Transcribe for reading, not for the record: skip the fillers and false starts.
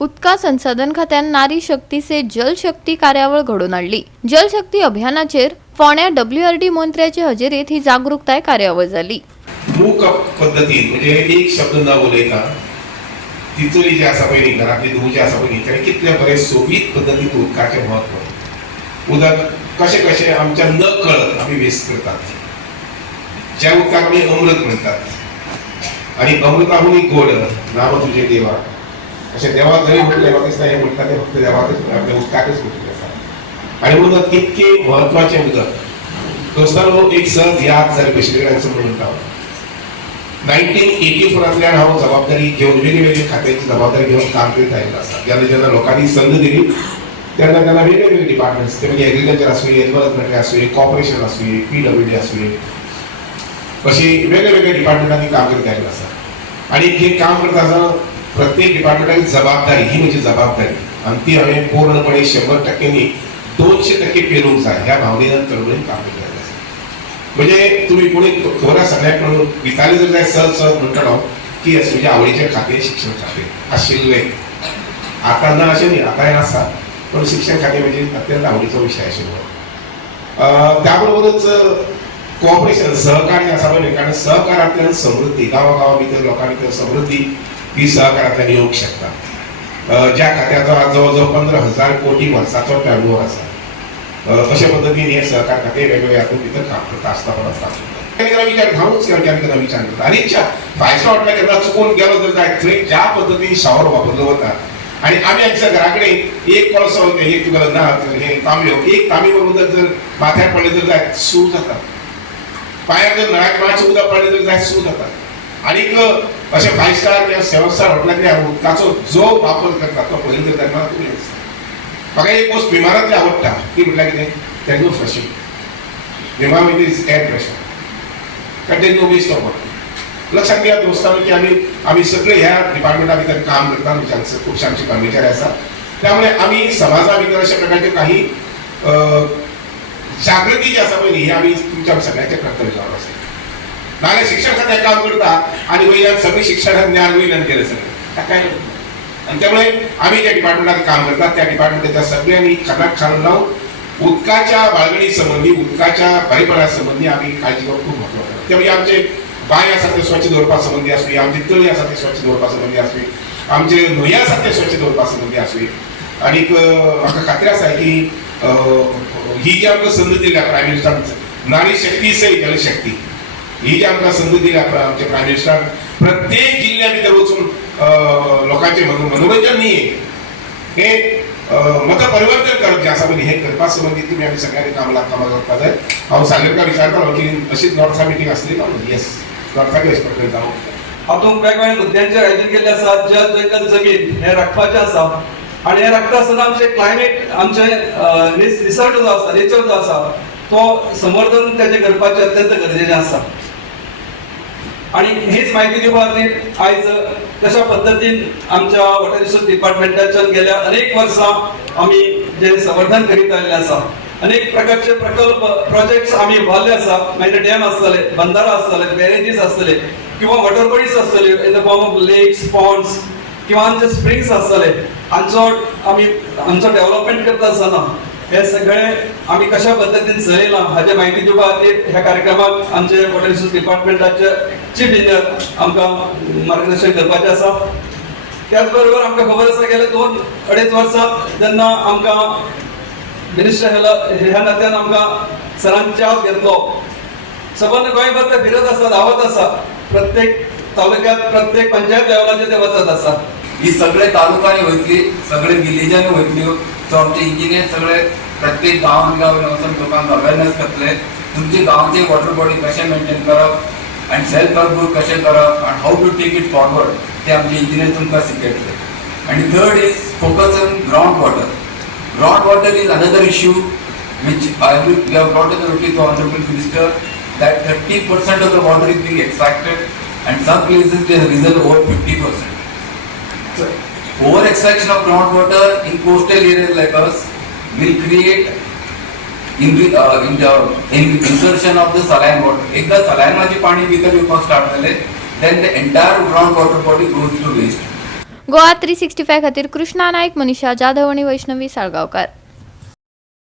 उदका संसाधन खात्यान नारी शक्ती से जल शक्ती कार्यावळ घडोवन हाडली। जल शक्ती अभियानाचेर फोंड्या WRD मंत्र्याचे हजेरेत ही जागरूकताय कार्यावळ जाली। मूक पद्धतीन म्हणजे एक शब्द न उलयता तिचोली जी आसा पळय घरातली धूव जी आसा पळय तेणे कितले बरे सोबीत पद्धतीन उदकाचें म्हत्व उदक कशें कशें आमच्या न कळत आमी वेस्ट करतात। ज्या उदकाक आमी अमृत म्हणटात आनी अमृताहुनी गोड नाम तुझे देवा अशें देवा जरी म्हटलें म्हाका दिसता हें म्हणटा तें फक्त देवाकच आपल्या उदकाकच म्हटलें आसा। आनी म्हणून इतकें म्हत्वाचें उदक दोस्तानो एक सहज याद जाली बेश्टेकरांचो म्हणून हांव 1984 हांव जबाबदारी घेवन वेगवेगळ्या खात्याची जबाबदारी घेवन काम करीत आयिल्लो आसा। जेन्ना जेन्ना लोकांनी संद दिली तेन्ना तेन्ना वेगवेगळे डिपार्टमेंट्स ते म्हणजे एग्रीकल्चर आसूं एनवायरमेंट आसूं कॉर्पोरेशन आसूं PWD आसूं अशी वेगवेगळ्या डिपार्टमेंटांनी काम करीत आयिल्लो आसा। आनी हे काम करता आसतना प्रत्येक डिपार्टमेंटाची जबाबदारी ही म्हजी जबाबदारी आनी ती हांवें पूर्णपणे 100% न्ही 200% पेलूंक जाय ह्या भावनेन चळवळीन काम करता आयिल्लो आसा। म्हणजे तुम्ही कोणी खबर आसा सगळ्याक म्हणून विचारले जर जाय सहज सहज म्हणटलो की म्हज्या आवडीचें खातें शिक्षण खातें आशिल्लें। आतां ना अशें न्ही आतांय आसा पण शिक्षण खातें म्हणजे अत्यंत आवडीचो विशय आशिल्लो। त्या बरोबरच कोऑपरेशन सहकार्य आसा पळय कारण सहकारांतल्यान समृद्धी गांवा भितर लोकां भितर समृद्धी ही सहकारांतल्यान येवंक शकता। ज्या खात्याचो आज जवळ जवळ 15,000 कोटी वर्साचो टर्नओव्हर आसा अशा पद्दतीन हे सहकार खातें वेगवेगळ्या हातूंत भितर काम करता आस्थापनांत काम करता। केन्ना विचार धांवूच केन्ना विचार करता आनी 5 स्टार हॉटेलाक केन्ना चुकून गेलो जर जायत थंय ज्या पद्दतीन शावर वापरलो वता आनी आमी आमच्या घरा कडेन एक कोळसो एक तुगेलो ना हे तांबयो एक तांबयो उदक जर माथ्यार पडलें जर जायत सू जाता पांयार जर नळाक मातशें उदक पडलें जर जायत सू जाता। आनीक अशें 5 स्टार किंवा 7 स्टार हॉटेलांतल्या उदकाचो जो वापर करता तो पळयत जर तेन्ना तुमी म्हाका एक गोश्ट विमानांतली आवडटा ती म्हटल्यार कितें तें फ्लशिंग विमान म्हणजे इज एअर प्रेशर कारण तें नो वेस्ट ऑफ वॉटर। लक्षात घ्या दोस्तांनो की आमी सगळे ह्या डिपार्टमेंटा भितर काम करता म्हणजे खुबशे आमचे कर्मचारी आसा त्यामुळे आमी समाजा भितर अशा प्रकारचे काही जागृती जी आसा पळय ही आमी तुमच्या सगळ्यांचे कर्तव्य जावन आसा। नाल्यार शिक्षण खात्यात काम करता आनी वयल्यान सगळें शिक्षण ज्ञान वयल्यान केलें सगळें ताका आनी त्यामुळे आमी ज्या डिपार्टमेंटात काम करतात त्या डिपार्टमेंटाच्या सगळ्यांनी खानाक खाण लावन उदकाच्या बाळगणी संबंधी उदकाच्या बरेपणा संबंधी आमी काळजी घेवप खूब म्हत्वाचें। ते म्हणजे आमचे बांय आसा ते स्वच्छ दवरपा संबंधी आसुंदी आमची तळी आसा ते स्वच्छ दवरपा संबंधी आसुंदी आमचे न्हंय आसा ते स्वच्छ दवरपा संबंधी आसुंदी आनीक म्हाका खात्री आसा की ही जी आमकां संद दिल्या प्रायम मिनिस्टरान नारी शक्ती से जल शक्ती ही जी आमकां संद दिल्या आमचे प्रायम मिनिस्टरान प्रत्येक जिल्ल्या भितर वचून लोकांचे मनोरंजन न्ही हे मत परिवर्तन करप जे आसा पळय हे करपा संबंधी तुमी आमी सगळ्यांनी कामां करपा जाय। हांव सागरकार विचारतालो की अशीच नॉर्था मिटींग आसली काय म्हणून येस नॉर्थाक एक्सपर्ट जावं हातूंत वेगवेगळ्या मुद्द्यांचेर आयोजन केल्लें आसा जल जंगल जमीन हे राखपाचें आसा आनी हे राखता आसतना आमचे क्लायमेट आमचे निसर्ग जो आसा नेचर जो आसा तो संवर्धन तेजें करपाचें अत्यंत गरजेचें आसा। आणि हेच माहिती दिवपा खातीर आयज कशा पद्दतीन आमच्या वॉटर रिसोर्स डिपार्टमेंटाच्यान गेल्या अनेक वर्सां आमी जे संवर्धन करीत आयिल्ले आसा अनेक प्रकारचे प्रकल्प प्रोजेक्ट्स आमी उभारले आसा मागीर डॅम आसतले बंधारा आसतले बॅरेजीस आसतले किंवा वॉटर बॉडीज आसतले इन द फॉर्म ऑफ लेक्स पॉन्ड्स किंवा आमचे स्प्रिंग्स आसतले आमचो डेव्हलपमेंट करता आसतना हे सगळे आमी कशा पद्दतीन चलयलां हाचे म्हायती दिवपा खातीर ह्या कार्यक्रमाक आमचे वॉटर रिसोर्स डिपार्टमेंटाचे चीफ इंजिनियर आमकां मार्गदर्शन करपाचें आसा। त्याच बरोबर आमकां खबर आसा गेल्या 2-2.5 वर्सां जेन्ना आमकां मिनिस्टर ह्या नात्यान आमकां सरान चार्ज घेतलो सबंद गोंयभर ते फिरत आसा धांवत आसा प्रत्येक तालुक्यात प्रत्येक पंचायत लेवलाचेर ते वचत आसा। ही सगळे तालुकांनी वयतली सगळे विलेजांनी वयतल्यो सो आमचे इंजिनियर सगळे प्रत्येक गांवांत वचून लोकांक अवेअरनेस करतले तुमचे गांवचे वॉटर बॉडी कशें मेंटेन करप आनी सेल्फ हेल्प ग्रुप कशें करप आनी how to take it forward ते आमचे इंजिनियर तुमकां शिकयतले। आनी third is focus on ground water. Ground water is another issue which we have brought in the notice to Honorable Minister that 30% of the water is being extracted and some places they have risen over 50%. So, over extraction of groundwater in coastal areas like us will create insertion of the saline water. एकदा saline चे पाणी भितर येवपाक start जाले then the entire groundwater body goes to waste. Goa 365 खातीर कृष्णा नायक, मनीषा जाधव आणि वैष्णवी साळगांवकार.